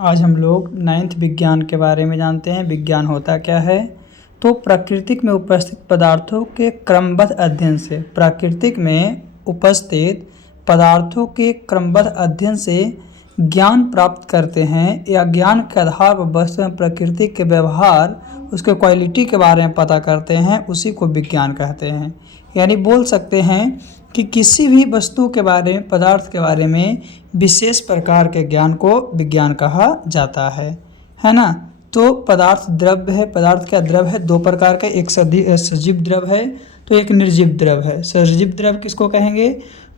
आज हम लोग 9th विज्ञान के बारे में जानते हैं। विज्ञान होता क्या है? तो प्राकृतिक में उपस्थित पदार्थों के क्रमबद्ध अध्ययन से, प्राकृतिक में उपस्थित पदार्थों के क्रमबद्ध अध्ययन से ज्ञान प्राप्त करते हैं या ज्ञान के आधार पर वस्तु में प्रकृति के व्यवहार, उसके क्वालिटी के बारे में पता करते हैं, उसी को विज्ञान कहते हैं। यानी बोल सकते हैं कि किसी भी वस्तु के बारे में, पदार्थ के बारे में विशेष प्रकार के ज्ञान को विज्ञान कहा जाता है ना। तो पदार्थ द्रव्य है। पदार्थ का द्रव है दो प्रकार का, एक सजीव द्रव है तो एक निर्जीव द्रव है। सजीव द्रव किसको कहेंगे?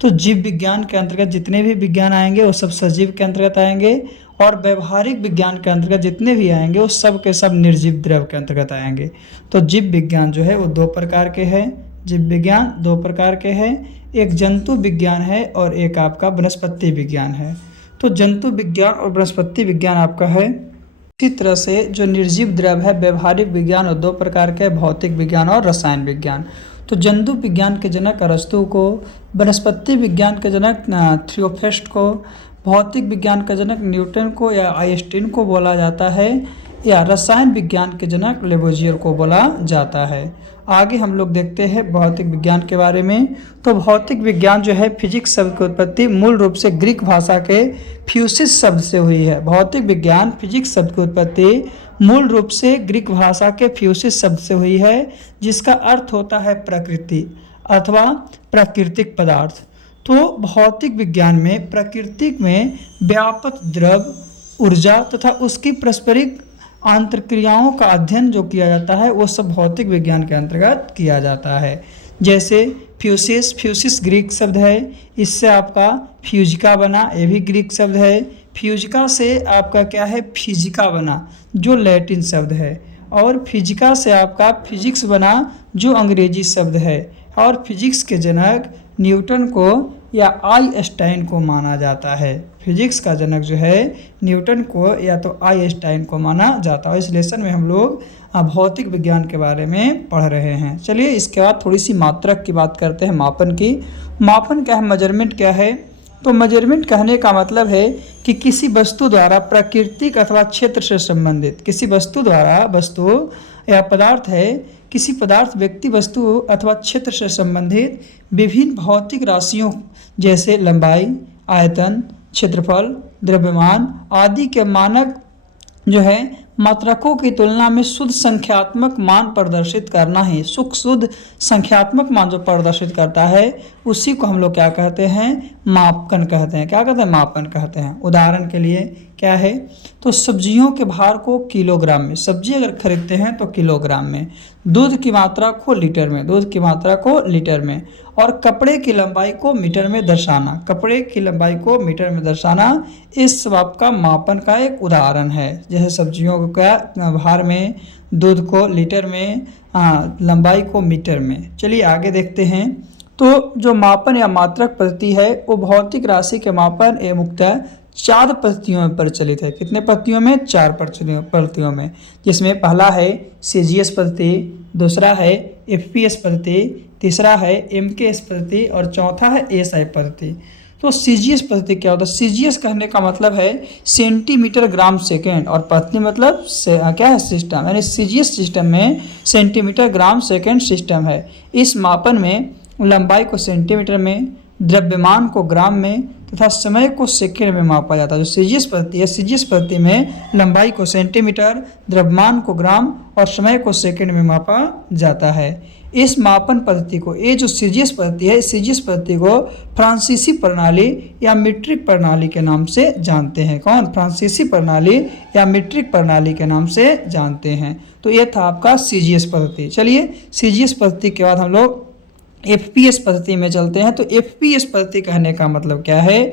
तो जीव विज्ञान के अंतर्गत जितने भी विज्ञान आएंगे वो सब सजीव के अंतर्गत आएंगे, और व्यवहारिक विज्ञान के अंतर्गत जितने भी आएंगे वो सब के सब निर्जीव द्रव के अंतर्गत आएंगे। तो जीव विज्ञान जो है वो दो प्रकार के हैं। जीव विज्ञान दो प्रकार के हैं, एक जंतु विज्ञान है और एक आपका वनस्पति विज्ञान है। तो जंतु विज्ञान और वनस्पति विज्ञान आपका है। इसी तरह से जो निर्जीव द्रव है, व्यवहारिक विज्ञान और दो प्रकार के, भौतिक विज्ञान और रसायन विज्ञान। तो जंतु विज्ञान के जनक अरस्तु को, वनस्पति विज्ञान के जनक थियोफ्रास्ट को, भौतिक विज्ञान का जनक न्यूटन को या आइंस्टीन को बोला जाता है, या रसायन विज्ञान के जनक लेवोजियर को बोला जाता है। आगे हम लोग देखते हैं भौतिक विज्ञान के बारे में। तो भौतिक विज्ञान जो है, फिजिक्स शब्द की उत्पत्ति मूल रूप से ग्रीक भाषा के फ्यूसिस शब्द से हुई है। भौतिक विज्ञान फिजिक्स शब्द की उत्पत्ति मूल रूप से ग्रीक भाषा के फ्यूसिस शब्द से हुई है, जिसका अर्थ होता है प्रकृति अथवा प्राकृतिक पदार्थ। तो भौतिक विज्ञान में प्रकृति में व्यापक द्रव, ऊर्जा तथा उसकी पारस्परिक आंतरक्रियाओं का अध्ययन जो किया जाता है वो सब भौतिक विज्ञान के अंतर्गत किया जाता है। जैसे फ्यूसिस ग्रीक शब्द है, इससे आपका फ्यूजिका बना, ये भी ग्रीक शब्द है। फ्यूजिका से आपका क्या है? फिजिका बना, जो लैटिन शब्द है। और फिजिका से आपका फिजिक्स बना, जो अंग्रेजी शब्द है। और फिजिक्स के जनक न्यूटन को या आइंस्टाइन को माना जाता है। फिजिक्स का जनक जो है न्यूटन को या तो आइंस्टाइन को माना जाता है। इस लेसन में हम लोग भौतिक विज्ञान के बारे में पढ़ रहे हैं। चलिए इसके बाद थोड़ी सी मात्रक की बात करते हैं, मापन की। मापन क्या है? मेजरमेंट क्या है? तो मेजरमेंट कहने का मतलब है कि किसी वस्तु द्वारा प्राकृतिक अथवा क्षेत्र से संबंधित, किसी वस्तु द्वारा, वस्तु या पदार्थ है, किसी पदार्थ, व्यक्ति, वस्तु अथवा क्षेत्र से संबंधित विभिन्न भौतिक राशियों जैसे लंबाई, आयतन, क्षेत्रफल, द्रव्यमान आदि के मानक जो है मात्रकों की तुलना में शुद्ध संख्यात्मक मान प्रदर्शित करना है। शुद्ध संख्यात्मक मान जो प्रदर्शित करता है उसी को हम लोग क्या कहते हैं? मापन कहते हैं। क्या कहते हैं? मापन कहते हैं। उदाहरण के लिए क्या है? तो सब्जियों के भार को किलोग्राम में, सब्जी अगर खरीदते हैं तो किलोग्राम में, दूध की मात्रा को लीटर में, दूध की मात्रा को लीटर में, और कपड़े की लंबाई को मीटर में दर्शाना, कपड़े की लंबाई को मीटर में दर्शाना, इस सब आपका मापन का एक उदाहरण है। जैसे सब्जियों का भार में, दूध को लीटर में, लंबाई को मीटर में। चलिए आगे देखते हैं। तो जो मापन या मात्रक पद्धति है वो भौतिक राशि के मापन एवं मुख्यतः 4 पद्धतियों में प्रचलित है। कितने पद्धतियों में? 4 पद्धतियों में, जिसमें पहला है सीजीएस पद्धति, दूसरा है एफपीएस पद्धति, तीसरा है एमकेएस पद्धति और चौथा है एएसआई पद्धति। तो सीजीएस पद्धति क्या होता है? सीजीएस कहने का मतलब है सेंटीमीटर ग्राम सेकेंड, और पद्धति मतलब क्या है? सिस्टम। यानी सीजीएस सिस्टम में सेंटीमीटर ग्राम सेकेंड सिस्टम है। इस मापन में लंबाई को सेंटीमीटर में, द्रव्यमान को ग्राम में तथा समय को सेकंड में मापा जाता है। जो सीजीएस पद्धति है, सीजीएस पद्धति में लंबाई को सेंटीमीटर, द्रव्यमान को ग्राम और समय को सेकंड में मापा जाता है। इस मापन पद्धति को, ये जो सीजीएस पद्धति है, सीजीएस पद्धति को फ्रांसीसी प्रणाली या मीट्रिक प्रणाली के नाम से जानते हैं। कौन? फ्रांसीसी प्रणाली या मीट्रिक प्रणाली के नाम से जानते हैं। तो ये था आपका सीजीएस पद्धति। चलिए सीजीएस पद्धति के बाद हम लोग एफपीएस पद्धति में चलते हैं। तो एफपीएस पद्धति कहने का मतलब क्या है?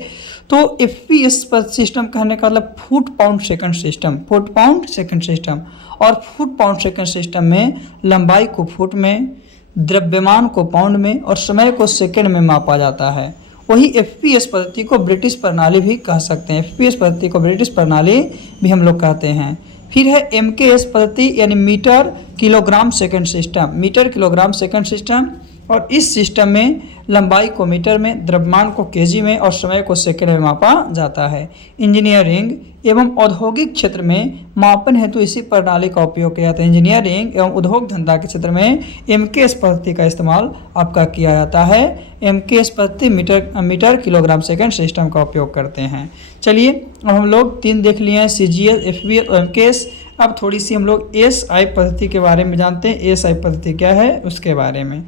तो एफपीएस सिस्टम कहने का मतलब foot pound second system, foot pound second system. और फुट पाउंड सेकंड सिस्टम में लंबाई को फुट में, द्रव्यमान को पाउंड में और समय को सेकंड में मापा जाता है। वही एफपीएस पद्धति को ब्रिटिश प्रणाली भी कह सकते हैं। एफपीएस पद्धति को ब्रिटिश प्रणाली भी हम लोग कहते हैं। फिर है एमकेएस पद्धति, यानी metre kilogram second system, metre kilogram second system. और इस सिस्टम में लंबाई को मीटर में, द्रव्यमान को केजी में और समय को सेकंड में मापा जाता है। इंजीनियरिंग एवं औद्योगिक क्षेत्र में मापन हेतु इसी प्रणाली का उपयोग किया जाता है। इंजीनियरिंग एवं उद्योग धंधा के क्षेत्र में MKS पद्धति का इस्तेमाल आपका किया जाता है। MKS पद्धति मीटर किलोग्राम सेकंड सिस्टम का उपयोग करते हैं। चलिए अब हम लोग 3 देख लिए हैं, CGS, FBS और MKS। अब थोड़ी सी हम लोग SI पद्धति के बारे में जानते हैं। SI पद्धति क्या है उसके बारे में।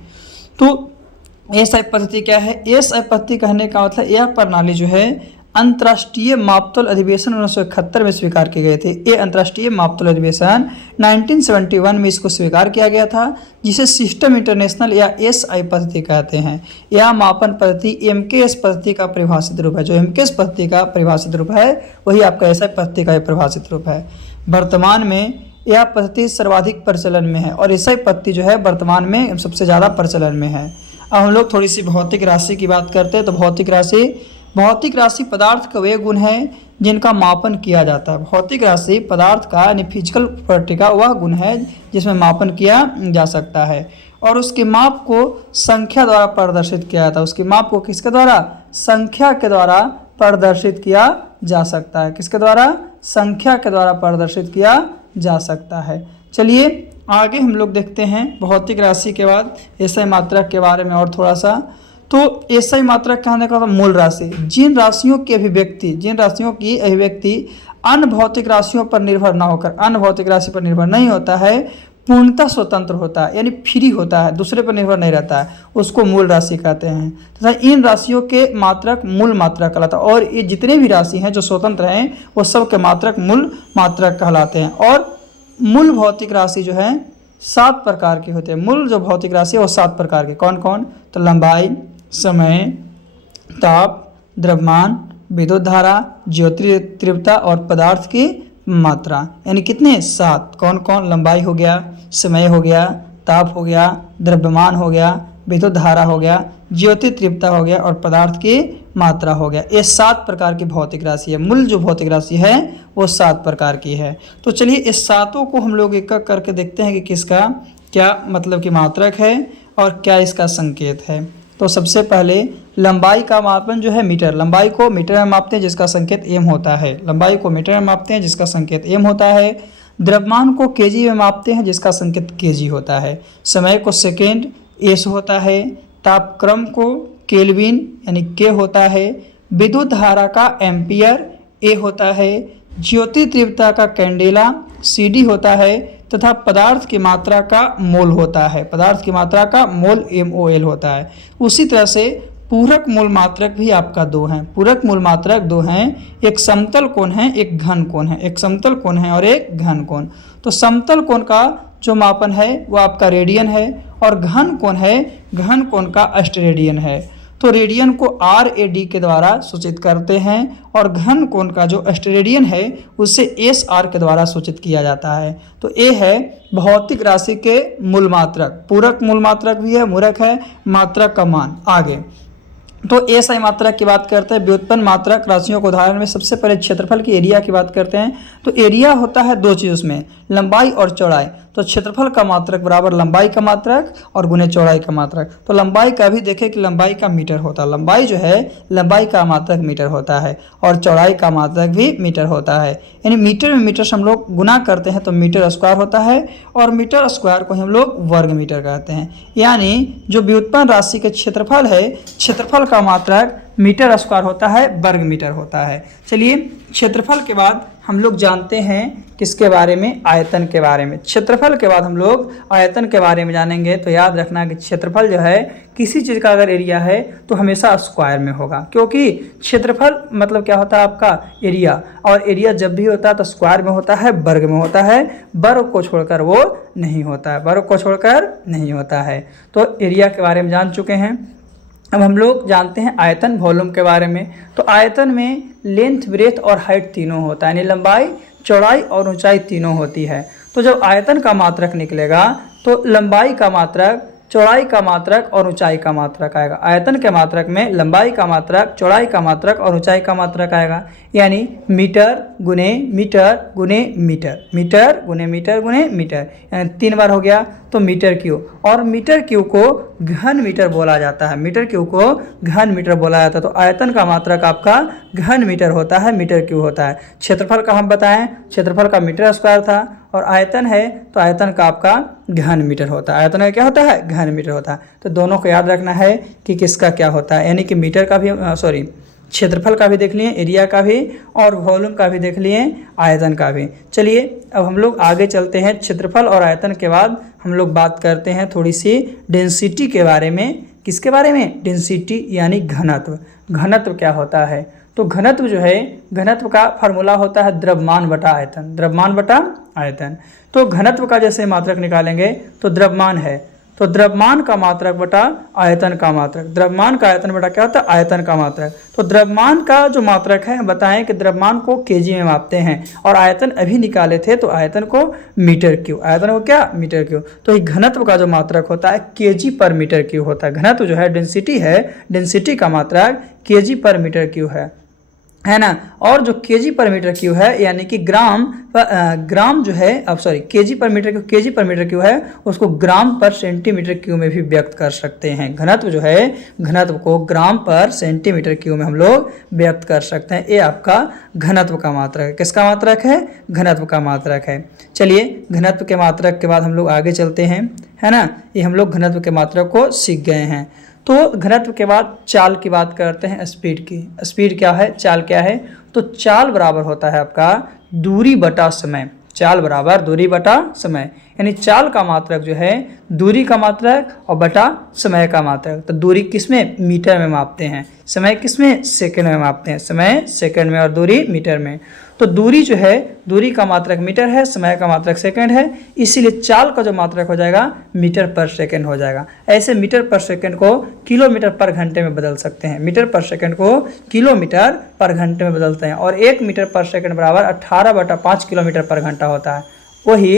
तो SI पद्धति क्या है? SI पद्धति कहने का मतलब यह प्रणाली जो है अंतर्राष्ट्रीय मापतौल अधिवेशन 1971 में स्वीकार किए गए थे। ये अंतर्राष्ट्रीय मापतौल अधिवेशन 1971 में इसको स्वीकार किया गया था, जिसे सिस्टम इंटरनेशनल या SI पद्धति कहते हैं। यह मापन पद्धति MKS पद्धति का परिभाषित रूप है। जो MKS पद्धति का परिभाषित रूप है वही आपका SI पद्धति का परिभाषित रूप है। वर्तमान में यह पद्धति सर्वाधिक प्रचलन में है और SI पद्धति जो है वर्तमान में सबसे ज़्यादा प्रचलन में है। अब हम लोग थोड़ी सी भौतिक राशि की बात करते हैं। तो भौतिक राशि पदार्थ का वे गुण है जिनका मापन किया जाता है। भौतिक राशि पदार्थ का यानी फिजिकल प्रॉपर्टी का वह गुण है जिसमें मापन किया जा सकता है और उसके माप को संख्या द्वारा प्रदर्शित किया जाता है। उसके माप को किसके द्वारा? संख्या के द्वारा प्रदर्शित किया जा सकता है। किसके द्वारा? संख्या के द्वारा प्रदर्शित किया जा सकता है। चलिए आगे हम लोग देखते हैं भौतिक राशि के बाद SI मात्रक के बारे में और थोड़ा सा। तो SI मात्रक कहने का मूल राशि, जिन राशियों की अभिव्यक्ति अन्य भौतिक राशियों पर निर्भर न होकर, अन्य भौतिक राशि पर निर्भर नहीं होता है, पूर्णतः स्वतंत्र होता है यानी फ्री होता है, दूसरे पर निर्भर नहीं रहता है, उसको मूल राशि कहते हैं। तथा इन राशियों के मात्रक मूल मात्रक कहलाता है। और ये जितने भी राशि हैं जो स्वतंत्र हैं वो सब के मात्रक मूल मात्रक कहलाते हैं। और मूल भौतिक राशि जो है 7 प्रकार की होते हैं। मूल जो भौतिक राशि है वो 7 प्रकार के। कौन कौन? तो लंबाई, समय, ताप, द्रव्यमान, विद्युत धारा, ज्योति तीव्रता और पदार्थ की मात्रा। यानी कितने? 7। कौन कौन? लंबाई हो गया, समय हो गया, ताप हो गया, द्रव्यमान हो गया, विद्युत धारा हो गया, ज्योति तीव्रता हो गया और पदार्थ की मात्रा हो गया। ये 7 प्रकार की भौतिक राशि है। मूल जो भौतिक राशि है वो 7 प्रकार की है। तो चलिए इस 7 को हम लोग एक एक करके देखते हैं कि किसका क्या मतलब कि मात्रक है और क्या इसका संकेत है। तो सबसे पहले लंबाई का मापन जो है मीटर। लंबाई को मीटर में मापते हैं जिसका संकेत m होता है। लंबाई को मीटर में मापते हैं जिसका संकेत m होता है। द्रव्यमान को केजी में मापते हैं जिसका संकेत केजी होता है। समय को सेकेंड S होता है। तापक्रम को केल्विन यानी K होता है। विद्युत धारा का एम्पियर A होता है। ज्योति तीव्रता का कैंडेला CD होता है तथा पदार्थ की मात्रा का मोल होता है। पदार्थ की मात्रा का मोल MOL होता है। उसी तरह से पूरक मूल मात्रक भी आपका 2 हैं। पूरक मूल मात्रक 2 हैं। एक समतल कोण है, एक घन कोण है। एक समतल कोण है और एक घन कोण। तो समतल कोण का जो मापन है वो आपका रेडियन है और घन कोण का अस्टेरेडियन है। तो रेडियन को RAD के द्वारा सूचित करते हैं और घन कोण का जो अस्टेरेडियन है उसे SR के द्वारा सूचित किया जाता है। तो ये है भौतिक राशि के मूल मात्रक। पूरक मूल मात्रक भी है, मूरक है, मात्रक का मान। आगे तो SI मात्रक की बात करते हैं। व्युत्पन्न मात्रक राशियों को उदाहरण में सबसे पहले क्षेत्रफल की एरिया की बात करते हैं। तो एरिया होता है 2 चीज़ उसमें, लंबाई और चौड़ाई। तो क्षेत्रफल का मात्रक बराबर लंबाई का मात्रक और गुने चौड़ाई का मात्रक। तो लंबाई का भी देखें कि लंबाई का मीटर होता है। लंबाई जो है लंबाई का मात्रक मीटर होता है और चौड़ाई का मात्रक भी मीटर होता है। यानी मीटर में मीटर से हम लोग गुना करते हैं तो मीटर स्क्वायर होता है और मीटर स्क्वायर को हम लोग वर्ग मीटर कहते हैं। यानी जो व्युत्पन्न राशि के क्षेत्रफल है, क्षेत्रफल का मात्रक मीटर स्क्वायर होता है, वर्ग मीटर होता है। चलिए क्षेत्रफल के बाद हम लोग जानते हैं किसके बारे में? आयतन के बारे में। क्षेत्रफल के बाद हम लोग आयतन के बारे में जानेंगे। तो याद रखना कि क्षेत्रफल जो है किसी चीज़ का अगर एरिया है तो हमेशा स्क्वायर में होगा, क्योंकि क्षेत्रफल मतलब क्या होता है आपका एरिया, और एरिया जब भी होता है तो स्क्वायर में होता है, वर्ग में होता है, वर्ग को छोड़कर वो नहीं होता है, वर्ग को छोड़कर नहीं होता है। तो एरिया के बारे में जान चुके हैं। अब हम लोग जानते हैं आयतन वॉल्यूम के बारे में। तो आयतन में लेंथ, ब्रेथ और हाइट तीनों होता है, यानी लंबाई, चौड़ाई और ऊंचाई तीनों होती है। तो जब आयतन का मात्रक निकलेगा तो लंबाई का मात्रक, चौड़ाई का मात्रक और ऊंचाई का मात्रक आएगा। आयतन के मात्रक में लंबाई का मात्रक, चौड़ाई का मात्रक और ऊंचाई का मात्रक आएगा। यानी मीटर गुने मीटर गुने मीटर, मीटर गुने मीटर गुने मीटर, यानी 3 बार हो गया तो मीटर क्यूब। और मीटर क्यूब को घन मीटर बोला जाता है, मीटर क्यूब को घन मीटर बोला जाता है। तो आयतन का मात्रक आपका घन मीटर होता है, मीटर क्यूब होता है। क्षेत्रफल का हम बताएं, क्षेत्रफल का मीटर स्क्वायर था, और आयतन है तो आयतन का आपका घन मीटर होता है। आयतन का क्या होता है? घन मीटर होता है। तो दोनों को याद रखना है कि किसका क्या होता है, यानी कि मीटर का भी क्षेत्रफल का भी देख लिए, एरिया का भी, और वॉल्यूम का भी देख लिए, आयतन का भी। चलिए अब हम लोग आगे चलते हैं। क्षेत्रफल और आयतन के बाद हम लोग बात करते हैं थोड़ी सी डेंसिटी के बारे में। किसके बारे में? डेंसिटी यानी घनत्व। घनत्व क्या होता है? तो घनत्व जो है, घनत्व का फार्मूला होता है द्रव्यमान बटा आयतन, द्रव्यमान बटा आयतन। तो घनत्व का जैसे मात्रक निकालेंगे तो द्रव्यमान है, तो द्रव्यमान का मात्रक बटा आयतन का मात्रक। द्रव्यमान का आयतन बटा क्या होता है? आयतन का मात्रक। तो द्रव्यमान का जो मात्रक है, बताएं कि द्रव्यमान को केजी में मापते हैं, और आयतन अभी निकाले थे तो आयतन को मीटर क्यूब, आयतन को क्या? Metre cube. तो घनत्व का जो मात्रक होता है केजी पर मीटर क्यूब होता है। घनत्व जो है डेंसिटी है, डेंसिटी का मात्रक केजी पर मीटर क्यूब है ना। और जो केजी पर मीटर क्यूब है, यानी कि ग्राम जो है, अब सॉरी केजी पर मीटर क्यूब, केजी पर मीटर क्यूब है, उसको ग्राम पर सेंटीमीटर क्यूब में भी व्यक्त कर सकते हैं। घनत्व जो है, घनत्व को ग्राम पर सेंटीमीटर क्यूब में हम लोग व्यक्त कर सकते हैं। ये आपका घनत्व का मात्रक है। किसका मात्रक है? घनत्व का मात्रक है। चलिए घनत्व के मात्रक के बाद हम लोग आगे चलते हैं, है ना। ये हम लोग घनत्व के मात्रक को सीख गए हैं। तो घनत्व के बाद चाल की बात करते हैं, स्पीड की। स्पीड क्या है? चाल क्या है? तो चाल बराबर होता है आपका दूरी बटा समय। चाल बराबर दूरी बटा समय, यानी चाल का मात्रक जो है दूरी का मात्रक और बटा समय का मात्रक। तो दूरी किसमें? मीटर में मापते हैं। समय किसमें? सेकंड में मापते हैं। समय सेकंड में और दूरी मीटर में। तो दूरी जो है, दूरी का मात्रक मीटर है, समय का मात्रक सेकंड है, इसीलिए चाल का जो मात्रक हो जाएगा मीटर पर सेकंड हो जाएगा। ऐसे मीटर पर सेकंड को किलोमीटर पर घंटे में बदल सकते हैं। मीटर पर सेकंड को किलोमीटर पर घंटे में बदलते हैं, और 1 मीटर पर सेकंड बराबर 18/5 किलोमीटर पर घंटा होता है। वही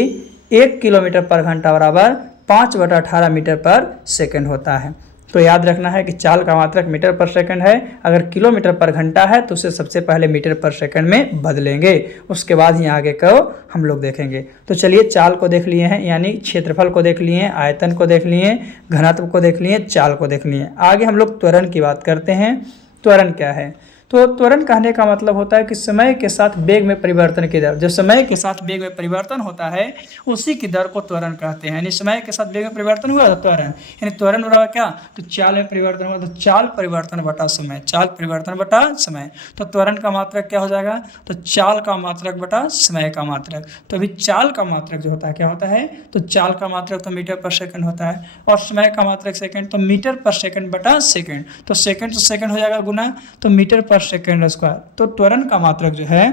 1 किलोमीटर पर घंटा बराबर 5/18 मीटर पर सेकंड होता है। तो याद रखना है कि चाल का मात्रक मीटर पर सेकंड है। अगर किलोमीटर पर घंटा है तो उसे सबसे पहले मीटर पर सेकंड में बदलेंगे, उसके बाद ही आगे को हम लोग देखेंगे। तो चलिए चाल को देख लिए हैं, यानी क्षेत्रफल को देख लिए, आयतन को देख लिए, घनत्व को देख लिए, चाल को देख लिए। आगे हम लोग त्वरण की बात करते हैं। त्वरण क्या है? तो त्वरण कहने का मतलब होता है कि समय के साथ वेग में परिवर्तन की दर। जो समय के साथ वेग में परिवर्तन होता है उसी की दर को त्वरण कहते हैं। यानी समय के साथ वेग में परिवर्तन हुआ तो त्वरण, यानी त्वरण बराबर क्या? तो चाल में परिवर्तन हुआ तो चाल परिवर्तन बटा समय, चाल परिवर्तन बटा समय। तो त्वरण का मात्रक क्या हो जाएगा? तो चाल का मात्रक बटा समय का मात्रक। तो अभी चाल का मात्रक जो होता है क्या होता है? तो चाल का मात्रक तो मीटर पर सेकंड होता है, और समय का मात्रक सेकंड, तो मीटर पर सेकंड बटा सेकंड। तो सेकंड से सेकंड हो जाएगा गुना, तो मीटर पर सेकंड स्क्वायर। तो त्वरण का मात्रक जो है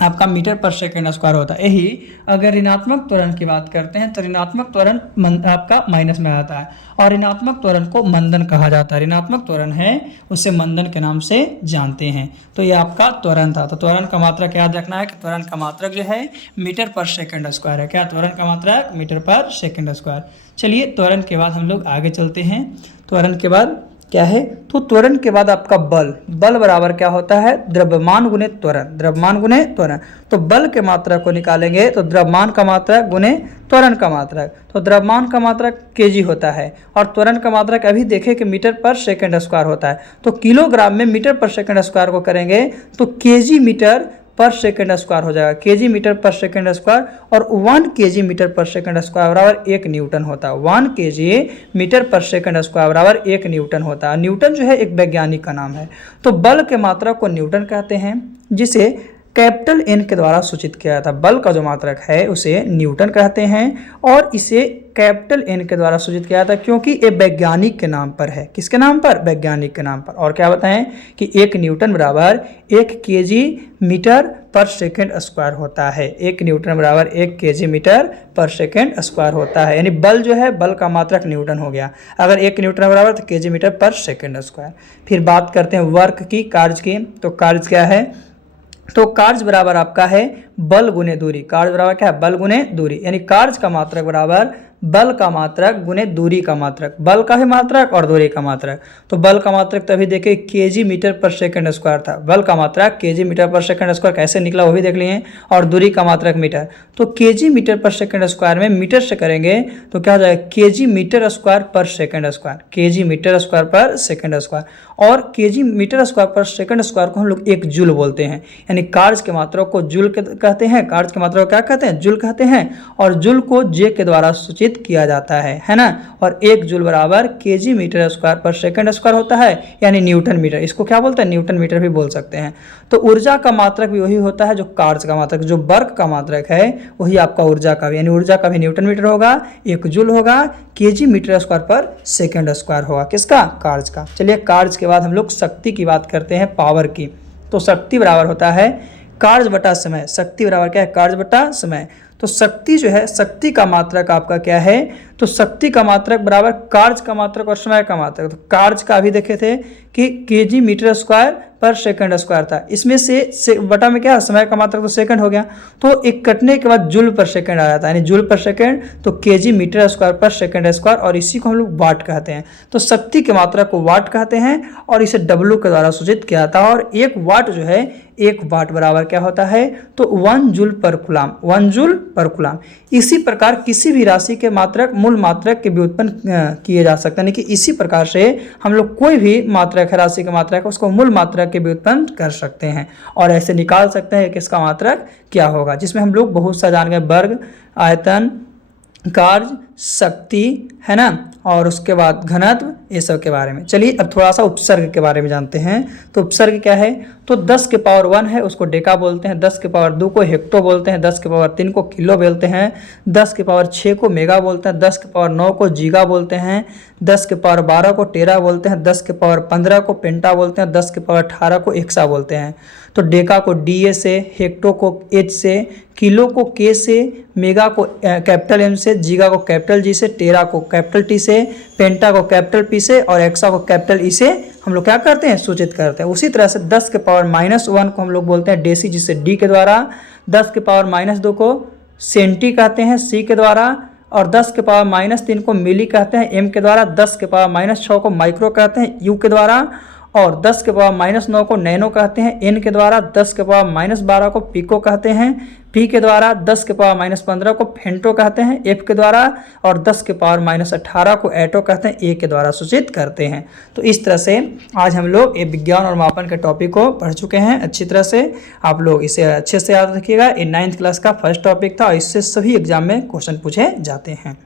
आपका मीटर पर सेकंड स्क्वायर होता है। यही अगर ऋणात्मक त्वरण की बात करते हैं तो ऋणात्मक त्वरण आपका माइनस में आता है, और ऋणात्मक त्वरण को मंदन कहा जाता है। ऋणात्मक त्वरण है उसे मंदन के नाम से जानते हैं। तो ये आपका त्वरण था। तो त्वरण का मात्रक याद रखना है कि त्वरण का मात्रक जो है मीटर पर सेकंड स्क्वायर है। क्या? त्वरण का मात्रक मीटर पर सेकंड स्क्वायर। चलिए त्वरण के बाद हम लोग आगे चलते हैं। त्वरण के बाद क्या है? तो त्वरण के बाद आपका बल। बल बराबर क्या होता है? द्रव्यमान गुने त्वरण, द्रव्यमान गुने त्वरण। तो बल के मात्रक को निकालेंगे तो द्रव्यमान का मात्रक गुने त्वरण का मात्रक। तो द्रव्यमान का मात्रक केजी होता है, और त्वरण का मात्रक अभी देखें कि मीटर पर सेकंड स्क्वायर होता है। तो किलोग्राम में मीटर पर सेकंड स्क्वायर को करेंगे तो केजी मीटर पर सेकंड स्क्वायर हो जाएगा। केजी मीटर पर सेकंड स्क्वायर, और 1 केजी मीटर पर सेकंड स्क्वायर बराबर 1 न्यूटन होता है। 1 केजी मीटर पर सेकंड स्क्वायर बराबर 1 न्यूटन होता है। न्यूटन जो है एक वैज्ञानिक का नाम है। तो बल के मात्रक को न्यूटन कहते हैं, जिसे कैपिटल एन के द्वारा सूचित किया जाता है। बल का जो मात्रक है उसे न्यूटन कहते हैं, और इसे कैपिटल एन के द्वारा सूचित किया जाता है क्योंकि ये वैज्ञानिक के नाम पर है। किसके नाम पर? वैज्ञानिक के नाम पर। और क्या बताएं कि 1 न्यूटन बराबर 1 केजी मीटर पर सेकंड स्क्वायर होता है। 1 न्यूटन बराबर 1 केजी मीटर पर सेकंड स्क्वायर होता है। यानी बल जो है, बल का मात्रक न्यूटन हो गया। अगर 1 न्यूटन बराबर तो केजी मीटर पर सेकंड स्क्वायर। फिर बात करते हैं वर्क की, कार्य की। तो कार्य क्या है? तो कार्य बराबर आपका है बल गुने दूरी। कार्य बराबर क्या है? बल गुने दूरी, यानी कार्य का मात्रक बराबर बल का मात्रक गुने दूरी का मात्रक, बल का भी मात्रक और दूरी का मात्रक। तो बल का मात्रक तभी देखे केजी मीटर पर सेकंड स्क्वायर था, बल का मात्रक केजी मीटर पर सेकंड स्क्वायर कैसे निकला वो भी देख लिए, और दूरी का मात्रक मीटर। तो केजी मीटर पर सेकंड स्क्वायर में मीटर से करेंगे तो क्या हो जाएगा, केजी मीटर स्क्वायर पर second square, KG metre square पर सेकंड स्क्वायर। और केजी मीटर स्क्वायर पर सेकंड स्क्वायर को हम लोग एक जूल बोलते हैं, यानी कार्य के मात्रक को जूल कहते हैं, कार्य के मात्रक को क्या कहते हैं, जूल कहते हैं। और जूल को जे के द्वारा सूचित किया जाता है ना। और एक जूल बराबर केजी मीटर स्क्वायर पर सेकंड स्क्वायर होता है, यानी न्यूटन मीटर, इसको क्या बोलते हैं, न्यूटन मीटर भी बोल सकते हैं। तो ऊर्जा का मात्रक भी वही होता है जो कार्य का मात्रक, जो वर्क का मात्रक है वही आपका ऊर्जा का भी, यानी ऊर्जा का भी न्यूटन मीटर होगा, एक जूल होगा, केजी मीटर स्क्वायर पर सेकंड स्क्वायर होगा, किसका, कार्य का। चलिए कार्य के बाद हम लोग शक्ति की बात करते हैं, पावर की। तो शक्ति बराबर होता है कार्य बटा समय, शक्ति बराबर क्या है, कार्य बटा समय। तो शक्ति जो है, शक्ति का मात्रक आपका क्या है, तो शक्ति का मात्रक बराबर कार्य का मात्रक और समय का मात्रक। तो कार्य का अभी देखे थे कि केजी मीटर स्क्वायर पर सेकंड स्क्वायर था, इसमें से बटा में क्या, समय का मात्रक तो सेकंड हो गया। तो एक कटने के बाद जूल पर सेकंड आ जाता है, यानी जूल पर सेकंड, तो केजी मीटर स्क्वायर पर सेकंड स्क्वायर, और इसी को हम लोग वाट कहते हैं। तो शक्ति के मात्रक को वाट कहते हैं और इसे डब्ल्यू के द्वारा सूचित किया जाता है। और एक वाट जो है, एक वाट बराबर क्या होता है, तो 1 जूल पर कूलम, 1 जूल पर कूलम। इसी प्रकार किसी भी राशि के मात्रक मूल मात्रक के व्युत्पन्न किए जा सकते हैं, यानी कि इसी प्रकार से हम लोग कोई भी मात्रक है, राशि का मात्रक है, उसको मूल मात्रक के व्युत्पन्न कर सकते हैं और ऐसे निकाल सकते हैं कि इसका मात्रक क्या होगा, जिसमें हम लोग बहुत सा जान गए, वर्ग, आयतन, कार्य, शक्ति, है ना, और उसके बाद घनत्व, ये सब के बारे में। चलिए अब थोड़ा सा उपसर्ग के बारे में जानते हैं। तो उपसर्ग क्या है, तो 10 के पावर 1 है उसको डेका बोलते हैं, 10 के पावर 2 को हेक्टो बोलते हैं, 10 के पावर 3 को किलो बोलते हैं, 10 के पावर 6 को मेगा बोलते हैं, 10 के पावर 9 को जीगा बोलते हैं, 10 के पावर 12 को टेरा बोलते हैं, 10 के पावर 15 को पेंटा बोलते हैं, 10 के पावर 18 को एक्सा बोलते हैं। तो डेका को डी ए से, हेक्टो को एच से, किलो को के से, मेगा को कैपिटल एम से, जीगा को कैपिटल जी से, टेरा को कैपिटल टी से, पेंटा को कैपिटल पी से और एक्सा को कैपिटल ई से हम लोग क्या करते हैं, सूचित करते हैं। उसी तरह से 10 के पावर -1 को हम लोग बोलते हैं डेसी, जिसे डी के द्वारा, 10 के पावर -2 को सेंटी कहते हैं सी के द्वारा, और 10 के पावर -3 को मिली कहते हैं एम के द्वारा, 10 के पावर -6 को माइक्रो कहते हैं यू के द्वारा, और 10 के पावर -9 को नैनो कहते हैं एन के द्वारा, 10 के पावर -12 को पिको कहते हैं पी के द्वारा, 10 के पावर -15 को फेंटो कहते हैं एफ के द्वारा, और 10 के पावर -18 को एटो कहते हैं ए के द्वारा सूचित करते हैं। तो इस तरह से आज हम लोग ये विज्ञान और मापन के टॉपिक को पढ़ चुके हैं अच्छी तरह से। आप लोग इसे अच्छे से याद रखिएगा। ये 9th क्लास का फर्स्ट टॉपिक था और इससे सभी एग्जाम में क्वेश्चन पूछे जाते हैं।